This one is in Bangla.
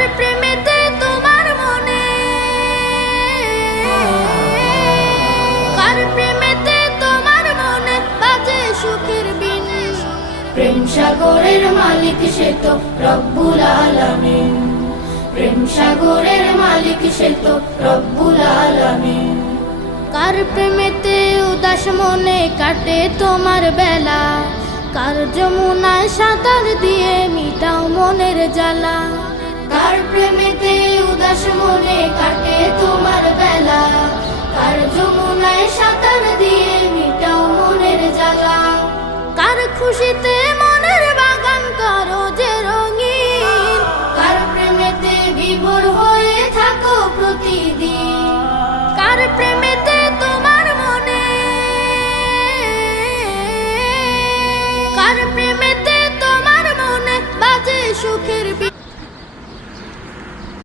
কার প্রেমেতে তোমার মনে, কার প্রেমেতে তোমার মনে বাজে সুখের বিন। প্রেম সাগরের মালিক সে তো রব্বুল আলামিন, প্রেম সাগরের মালিক সে তো রব্বুল আলামিন। কার প্রেমেতে উদাস মনে কাটে তোমার বেলা, কার যমুনায় সাঁতার দিয়ে মিটাও মনের জ্বালা। কার প্রেমেতে উদাস মনে কাটে তোমার বেলা, কার যমুনায় সাঁতার দিয়ে মিটাও মনের জ্বালা। কার খুশিতে